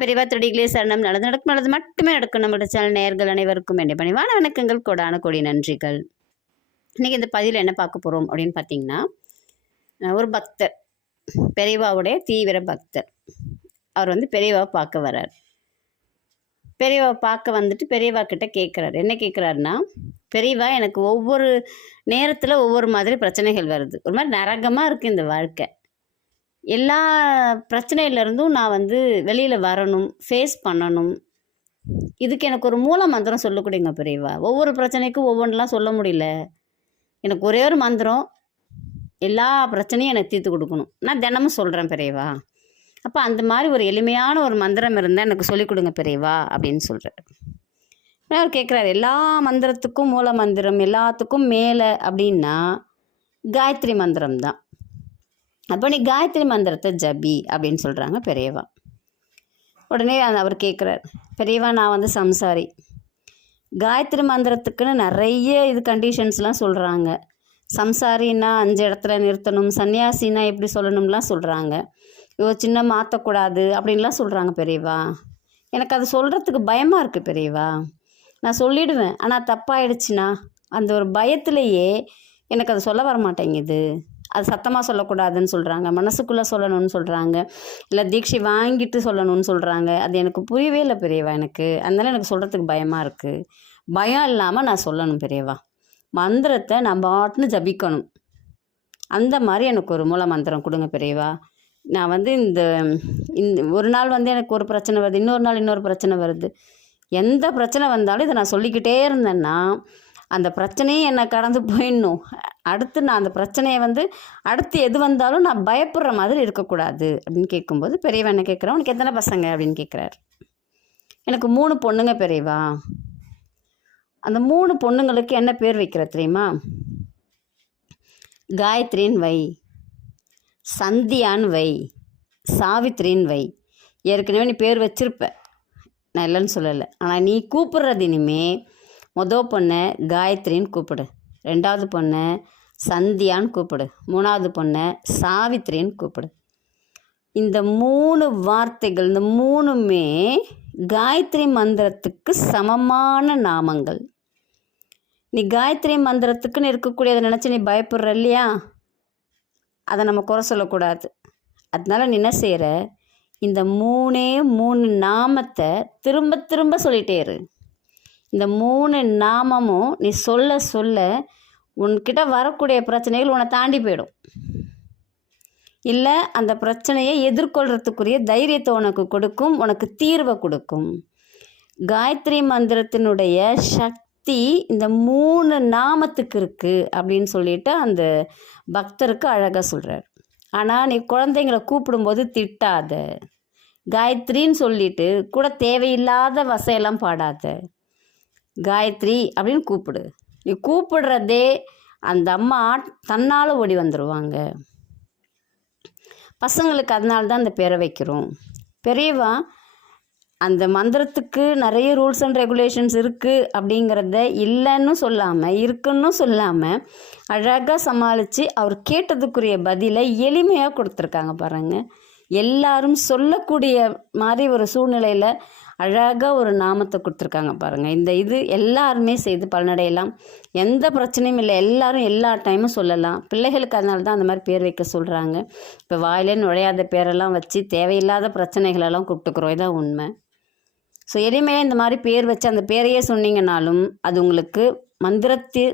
பெரியவா திருடிகளே சரணம். நல்லது நடக்கும், நல்லது மட்டுமே நடக்கும். நம்மளோட சேனல் நேயர்கள் அனைவருக்கும் வேண்டிய பணிவான வணக்கங்கள், கோடான கோடி நன்றிகள். இன்றைக்கி இந்த பதிவில் என்ன பார்க்க போகிறோம் அப்படின்னு பார்த்தீங்கன்னா, ஒரு பக்தர், பெரியவாவுடைய தீவிர பக்தர். அவர் பெரியவாவை பார்க்க வர்றார். பெரியவா பார்க்க வந்துட்டு பெரியவா கிட்ட கேட்குறாரு. என்ன கேட்குறாருன்னா, பெரியவா எனக்கு ஒவ்வொரு நேரத்தில் ஒவ்வொரு மாதிரி பிரச்சனைகள் வருது. ஒரு மாதிரி நரகமாக இருக்குது இந்த வாழ்க்கை. எல்லா பிரச்சனையிலேருந்தும் நான் வெளியில் வரணும், ஃபேஸ் பண்ணணும். இதுக்கு எனக்கு ஒரு மூல மந்திரம் சொல்ல கொடுங்க பெரியவா. ஒவ்வொரு பிரச்சனைக்கும் ஒவ்வொன்றெலாம் சொல்ல முடியல. எனக்கு ஒரே ஒரு மந்திரம் எல்லா பிரச்சனையும் எனக்கு தீர்த்து கொடுக்கணும். நான் தினமும் சொல்கிறேன் பெரியவா. அப்போ அந்த மாதிரி ஒரு எளிமையான ஒரு மந்திரம் இருந்தால் எனக்கு சொல்லிக் கொடுங்க பெரியவா அப்படின்னு சொல்கிறார். அவர் கேட்குறாரு, எல்லா மந்திரத்துக்கும் மூல மந்திரம், எல்லாத்துக்கும் மேலே அப்படின்னா காயத்ரி மந்திரம் தான். அப்போ நீ காயத்ரி மந்திரத்தை ஜபி அப்படின்னு சொல்கிறாங்க பெரியவா. உடனே அவர் கேட்குறார், பெரியவா நான் சம்சாரி. காயத்ரி மந்திரத்துக்குன்னு நிறைய கண்டிஷன்ஸ்லாம் சொல்கிறாங்க. சம்சாரின்னா 5 இடத்துல நிறுத்தணும், சன்னியாசின்னா எப்படி சொல்லணும்லாம் சொல்கிறாங்க. சின்ன மாற்றக்கூடாது அப்படின்லாம் சொல்கிறாங்க பெரியவா. எனக்கு அது சொல்கிறதுக்கு பயமாக இருக்குது பெரியவா. நான் சொல்லிவிடுவேன், ஆனால் தப்பாயிடுச்சுன்னா அந்த ஒரு பயத்திலேயே எனக்கு அது சொல்ல வர மாட்டேங்குது. அது சத்தமாக சொல்லக்கூடாதுன்னு சொல்கிறாங்க, மனசுக்குள்ளே சொல்லணும்னு சொல்கிறாங்க, இல்லை தீட்சை வாங்கிட்டு சொல்லணும்னு சொல்கிறாங்க. அது எனக்கு புரியவே இல்லை பெரியவா எனக்கு. அதனால எனக்கு சொல்கிறதுக்கு பயமாக இருக்குது. பயம் இல்லாமல் நான் சொல்லணும் பெரியவா. மந்திரத்தை நான் பாட்டுன்னு ஜபிக்கணும். அந்த மாதிரி எனக்கு ஒரு மூல மந்திரம் கொடுங்க பெரியவா. நான் இந்த ஒரு நாள் எனக்கு ஒரு பிரச்சனை வருது, இன்னொரு நாள் இன்னொரு பிரச்சனை வருது. எந்த பிரச்சனை வந்தாலும் இதை நான் சொல்லிக்கிட்டே இருந்தேன்னா அந்த பிரச்சனையே என்னை கடந்து போயிடணும். அடுத்து நான் அந்த பிரச்சனையை அடுத்து எது வந்தாலும் நான் பயப்படுற மாதிரி இருக்கக்கூடாது அப்படின்னு கேட்கும்போது பெரியவா என்ன கேட்குறேன், உனக்கு எத்தனை பசங்க அப்படின்னு கேட்குறாரு. எனக்கு 3 பொண்ணுங்க பெரியவா. அந்த 3 பொண்ணுங்களுக்கு என்ன பேர் வைக்கிற தெரியுமா? காயத்ரின்னு வை, சந்தியான்னு வை, சாவித்ரின்னு வை. ஏற்கனவே நீ பேர் வச்சிருப்ப, நான் இல்லைன்னு சொல்லலை. ஆனால் நீ கூப்பிடுறது இனிமே மொதல் பொண்ணை காயத்ரின்னு கூப்பிடு, 2வது பொண்ணை சந்தியான்னு கூப்பிடு, 3வது பொண்ணை சாவித்ரின்னு கூப்பிடு. இந்த 3 வார்த்தைகள், இந்த 3மே காயத்ரி மந்திரத்துக்கு சமமான நாமங்கள். நீ காயத்ரி மந்திரத்துக்குன்னு இருக்கக்கூடியதை நினச்சி நீ பயப்படுற இல்லையா, அதை நம்ம குறை சொல்லக்கூடாது. அதனால நீ என்ன செய்கிற, இந்த 3 நாமத்தை திரும்ப திரும்ப சொல்லிகிட்டே இரு. இந்த 3 நாமமும் நீ சொல்ல சொல்ல உன்கிட்ட வரக்கூடிய பிரச்சனைகள் உன்னை தாண்டி போயிடும். இல்லை அந்த பிரச்சனையை எதிர்கொள்கிறதுக்குரிய தைரியத்தை உனக்கு கொடுக்கும், உனக்கு தீர்வை கொடுக்கும். காயத்ரி மந்திரத்தினுடைய சக்தி இந்த 3 நாமத்துக்கு இருக்குது அப்படின்னு சொல்லிட்டு அந்த பக்தருக்கு அழகாக சொல்கிறார். ஆனால் நீ குழந்தைங்களை கூப்பிடும்போது திட்டாத, காயத்ரின்னு சொல்லிட்டு கூட தேவையில்லாத வசையெல்லாம் பாடாத. காயத்ரி அப்படின்னு கூப்பிடு. நீ கூப்பிடுறதே அந்த அம்மா தன்னால் ஓடி வந்துடுவாங்க. பசங்களுக்கு அதனால தான் அந்த பேரை வைக்கிறோம். பெரியவா அந்த மந்திரத்துக்கு நிறைய ரூல்ஸ் அண்ட் ரெகுலேஷன்ஸ் இருக்குது அப்படிங்கிறத இல்லைன்னு சொல்லாமல், இருக்குன்னு சொல்லாமல் அழகாக சமாளித்து அவர் கேட்டதுக்குரிய பதிலை எளிமையாக கொடுத்துருக்காங்க பாருங்கள். எல்லாரும் சொல்லக்கூடிய மாதிரி ஒரு சூழ்நிலையில் அழகாக ஒரு நாமத்தை கொடுத்துருக்காங்க பாருங்கள். இது எல்லாருமே செய்து பலனடையலாம். எந்த பிரச்சனையும் இல்லை, எல்லாரும் எல்லா டைமும் சொல்லலாம். பிள்ளைகளுக்கு அதனால தான் அந்த மாதிரி பேர் வைக்க சொல்கிறாங்க. இப்போ வாயிலே நுழையாத பேரெல்லாம் வச்சு தேவையில்லாத பிரச்சனைகளெல்லாம் கூப்பிட்டுக்கிறோம், இதான் உண்மை. ஸோ எளிமையாக இந்த மாதிரி பேர் வச்சு அந்த பேரையே சொன்னீங்கன்னாலும் அது உங்களுக்கு மந்திரத்தை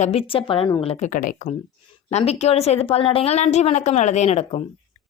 ஜபித்த பலன் உங்களுக்கு கிடைக்கும். நம்பிக்கையோடு செய்து பலனடைங்கள். நன்றி, வணக்கம். நல்லதே நடக்கும்.